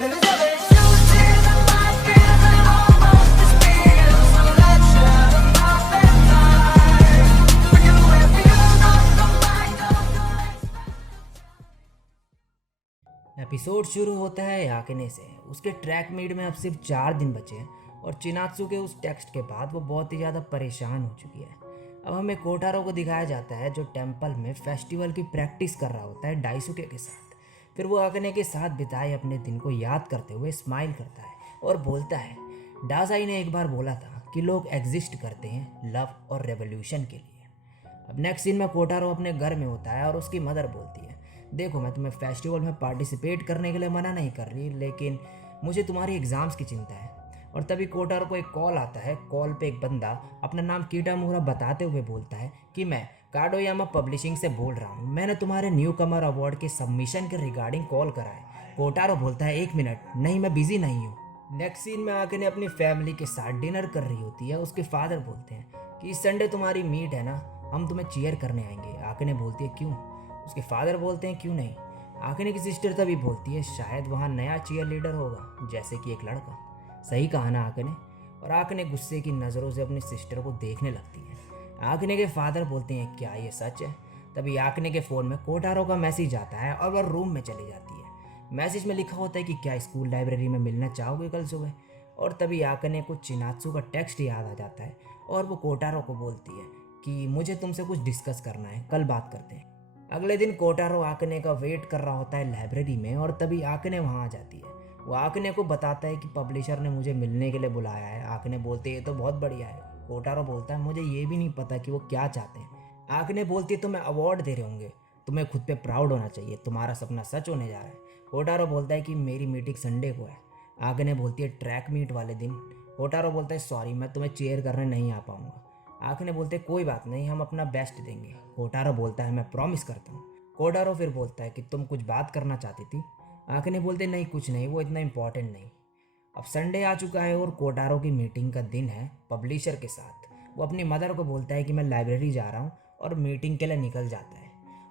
There's other shoes in my fears that almost disappear. So let's share the perfect time. For you and for you, not the mind of the episode शुरू होता है याकने से। उसके track meet में अब सिर्फ 4 दिन बचे हैं और चिनात्सु के उस टेक्स्ट के बाद वो बहुत ही ज़्यादा परेशान हो चुकी है। अब हमें कोटारो को दिखाया जाता है जो टेम्पल में फेस्टिवल की प्रैक्टिस कर रहा होता है डाइसुके के साथ। फिर वो आकने के साथ बिताए अपने दिन को याद करते हुए स्माइल करता है और बोलता है, डासाई ने एक बार बोला था कि लोग एग्जिस्ट करते हैं लव और रेवोल्यूशन के लिए। अब नेक्स्ट सीन में कोटारो अपने घर में होता है और उसकी मदर बोलती है, देखो मैं तुम्हें फेस्टिवल में पार्टिसिपेट करने के लिए मना नहीं कर रही, लेकिन मुझे तुम्हारी एग्ज़ाम्स की चिंता है। और तभी कोटारो को एक कॉल आता है। कॉल पे एक बंदा अपना नाम कीटामुरा बताते हुए बोलता है कि मैं काडोयामा पब्लिशिंग से बोल रहा हूँ, मैंने तुम्हारे न्यू कमर अवार्ड के सबमिशन के रिगार्डिंग कॉल करा है। कोटारो बोलता है, 1 मिनट, नहीं मैं बिजी नहीं हूँ। नेक्स्ट सीन में आके ने अपनी फैमिली के साथ डिनर कर रही होती है। उसके फादर बोलते हैं कि इस संडे तुम्हारी मीट है ना, हम तुम्हें चीयर करने आएंगे। आकने बोलती है, क्यों? उसके फादर बोलते हैं, क्यों नहीं। आकने की सिस्टर तभी बोलती है, शायद वहाँ नया चीयर लीडर होगा, जैसे कि एक लड़का। सही कहा ना आकने। और आकने गुस्से की नज़रों से अपनी सिस्टर को देखने लगती है। आकने के फादर बोलते हैं, क्या ये सच है? तभी आकने के फ़ोन में कोटारो का मैसेज आता है और वह रूम में चली जाती है। मैसेज में लिखा होता है कि क्या स्कूल लाइब्रेरी में मिलना चाहोगे कल सुबह। और तभी आकने को चिनात्सु का टेक्स्ट याद आ जाता है और वो कोटारो को बोलती है कि मुझे तुमसे कुछ डिस्कस करना है, कल बात करते हैं। अगले दिन कोटारो आकने का वेट कर रहा होता है लाइब्रेरी में और तभी आकने वहाँ आ जाती है। वो आकने को बताता है कि पब्लिशर ने मुझे मिलने के लिए बुलाया है। आकने बोलते ये तो बहुत बढ़िया है। कोटारो बोलता है, मुझे ये भी नहीं पता कि वो क्या चाहते हैं। आकने बोलती है, तुम्हें अवार्ड दे रहे होंगे, तुम्हें खुद पे प्राउड होना चाहिए, तुम्हारा सपना सच होने जा रहा है। कोटारो बोलता है कि मेरी मीटिंग संडे को है। आकने बोलती है, ट्रैक मीट वाले दिन। कोटारो बोलता है, सॉरी मैं तुम्हें चेयर करने नहीं आ पाऊंगा। आकने बोलते हैं, कोई बात नहीं, हम अपना बेस्ट देंगे। कोटारो बोलता है, मैं प्रॉमिस करता हूँ। कोटारो फिर बोलता है कि तुम कुछ बात करना चाहती थी। आकने बोलते, नहीं कुछ नहीं, वो इतना इम्पोर्टेंट नहीं। अब संडे आ चुका है और कोटारो की मीटिंग का दिन है पब्लिशर के साथ। वो अपनी मदर को बोलता है कि मैं लाइब्रेरी जा रहा हूँ और मीटिंग के लिए निकल जाता है।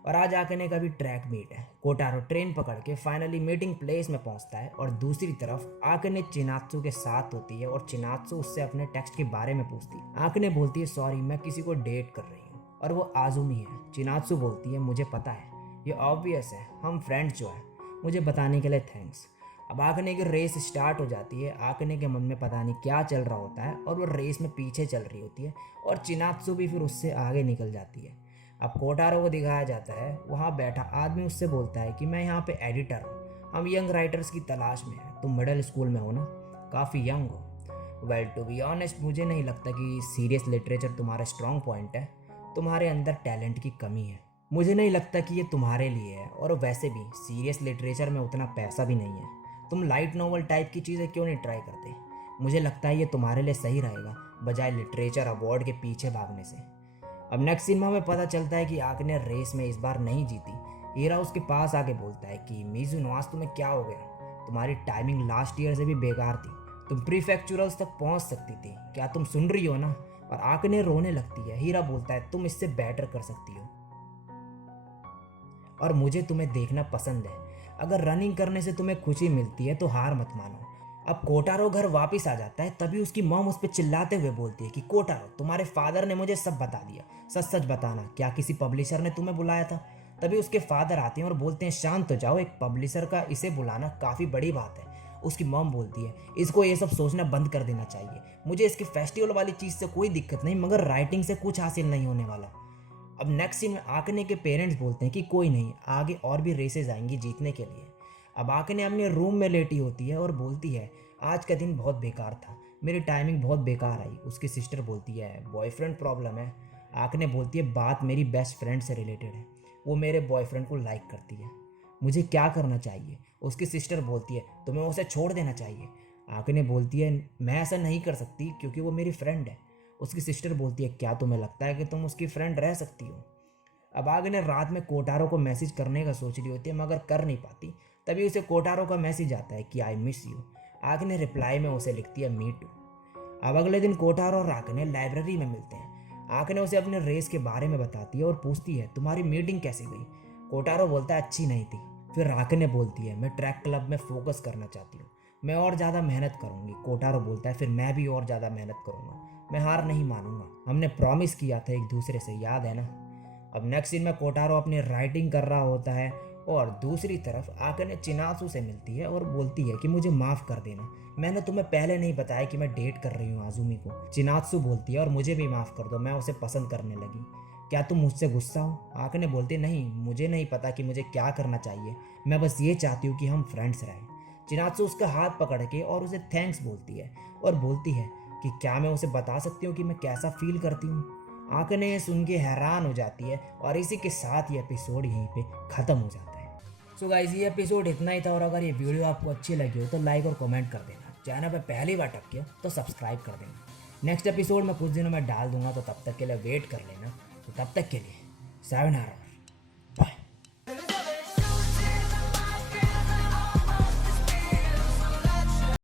और आज आकने का भी ट्रैक मीट है। कोटारो ट्रेन पकड़ के फाइनली मीटिंग प्लेस में पहुंचता है और दूसरी तरफ आकने चिनात्सु के साथ होती है और चिनात्सु उससे अपने टेक्स्ट के बारे में पूछती है। आकने बोलती है, सॉरी मैं किसी को डेट कर रही हूँ और वो आजुमी है। चिनात्सु बोलती है, मुझे पता है, ये ऑब्वियस है, हम फ्रेंड्स जो है, मुझे बताने के लिए थैंक्स। अब आकने की रेस स्टार्ट हो जाती है। आकने के मन में पता नहीं क्या चल रहा होता है और वो रेस में पीछे चल रही होती है और चिनात्सु भी फिर उससे आगे निकल जाती है। अब कोटारो को दिखाया जाता है, वहाँ बैठा आदमी उससे बोलता है कि मैं यहाँ पे एडिटर हूँ, हम यंग राइटर्स की तलाश में हैं, तुम मिडिल स्कूल में हो ना, काफ़ी यंग हो। वेल टू बी ऑनेस्ट, मुझे नहीं लगता कि सीरियस लिटरेचर तुम्हारा स्ट्रॉन्ग पॉइंट है, तुम्हारे अंदर टैलेंट की कमी है। मुझे नहीं लगता कि ये तुम्हारे लिए है, और वैसे भी सीरियस लिटरेचर में उतना पैसा भी नहीं है। तुम लाइट नॉवल टाइप की चीज़ें क्यों नहीं ट्राई करते? मुझे लगता है ये तुम्हारे लिए सही रहेगा बजाय लिटरेचर अवार्ड के पीछे भागने से। अब नेक्स्ट सीन में हमें पता चलता है कि आकने रेस में इस बार नहीं जीती। हीरा उसके पास आके बोलता है कि मिजुनो, आज तुम्हें क्या हो गया? तुम्हारी टाइमिंग लास्ट ईयर से भी बेकार थी, तुम प्रीफेक्चुरल्स तक पहुंच सकती थी, क्या तुम सुन रही हो ना? और आकने रोने लगती है। हीरा बोलता है, तुम इससे बेटर कर सकती हो और मुझे तुम्हें देखना पसंद है। अगर रनिंग करने से तुम्हें खुशी मिलती है तो हार मत मानो। अब कोटारो घर वापस आ जाता है। तभी उसकी मॉम उस पर चिल्लाते हुए बोलती है कि कोटारो, तुम्हारे फादर ने मुझे सब बता दिया, सच सच बताना, क्या किसी पब्लिशर ने तुम्हें बुलाया था? तभी उसके फादर आते हैं और बोलते हैं, शांत हो जाओ, एक पब्लिशर का इसे बुलाना काफ़ी बड़ी बात है। उसकी मॉम बोलती है, इसको ये सब सोचना बंद कर देना चाहिए, मुझे इसकी फेस्टिवल वाली चीज़ से कोई दिक्कत नहीं, मगर राइटिंग से कुछ हासिल नहीं होने वाला। अब नेक्स्ट सीन में आकने के पेरेंट्स बोलते हैं कि कोई नहीं, आगे और भी रेसेस आएंगी जीतने के लिए। अब आकने अपने रूम में लेटी होती है और बोलती है, आज का दिन बहुत बेकार था, मेरी टाइमिंग बहुत बेकार आई। उसकी सिस्टर बोलती है, बॉयफ्रेंड प्रॉब्लम है। आकने बोलती है, बात मेरी बेस्ट फ्रेंड से रिलेटेड है, वो मेरे बॉयफ्रेंड को लाइक करती है, मुझे क्या करना चाहिए? उसकी सिस्टर बोलती है, तुम्हें उसे छोड़ देना चाहिए। आकने बोलती है, मैं ऐसा नहीं कर सकती क्योंकि वो मेरी फ्रेंड है। उसकी सिस्टर बोलती है, क्या तुम्हें लगता है कि तुम उसकी फ्रेंड रह सकती हो? अब आकने रात में कोटारो को मैसेज करने का सोच रही होती है मगर कर नहीं पाती। तभी उसे कोटारो का मैसेज आता है कि आई मिस यू। आकने रिप्लाई में उसे लिखती है, मी टू। अब अगले दिन कोटारो और आकने लाइब्रेरी में मिलते हैं। आकने उसे अपने रेस के बारे में बताती है और पूछती है, तुम्हारी मीटिंग कैसी गई? कोटारो बोलता है, अच्छी नहीं थी। फिर आकने बोलती है मैं ट्रैक क्लब में फोकस करना चाहती हूँ, मैं और ज़्यादा मेहनत करूँगी। कोटारो बोलता है फिर मैं भी और ज़्यादा मेहनत करूँगा, मैं हार नहीं मानूंगा, हमने प्रॉमिस किया था एक दूसरे से, याद है ना। अब नेक्स्ट सीन में कोटारो अपनी राइटिंग कर रहा होता है और दूसरी तरफ आकने चिनासु से मिलती है और बोलती है कि मुझे माफ़ कर देना, मैंने तुम्हें पहले नहीं बताया कि मैं डेट कर रही हूँ आजुमी को। चिनात्सु बोलती है और मुझे भी माफ़ कर दो, मैं उसे पसंद करने लगी, क्या तुम मुझसे गुस्सा हो? आकने बोलती नहीं, मुझे नहीं पता कि मुझे क्या करना चाहिए, मैं बस ये चाहती हूँ कि हम फ्रेंड्स रहें। चिनात्सु उसका हाथ पकड़ के और उसे थैंक्स बोलती है और बोलती है कि क्या मैं उसे बता सकती हूँ कि मैं कैसा फील करती हूँ। आकने ये सुन के हैरान हो जाती है और इसी के साथ ये एपिसोड यहीं पे ख़त्म हो जाता है। सो गाइस ये एपिसोड इतना ही था, और अगर ये वीडियो आपको अच्छी लगी हो तो लाइक और कमेंट कर देना, चैनल पे पहली बार टपके हो तो सब्सक्राइब कर देना। नेक्स्ट एपिसोड मैं कुछ दिनों में डाल दूंगा, तो तब तक के लिए वेट कर लेना। तो तब तक के लिए सायोनारा।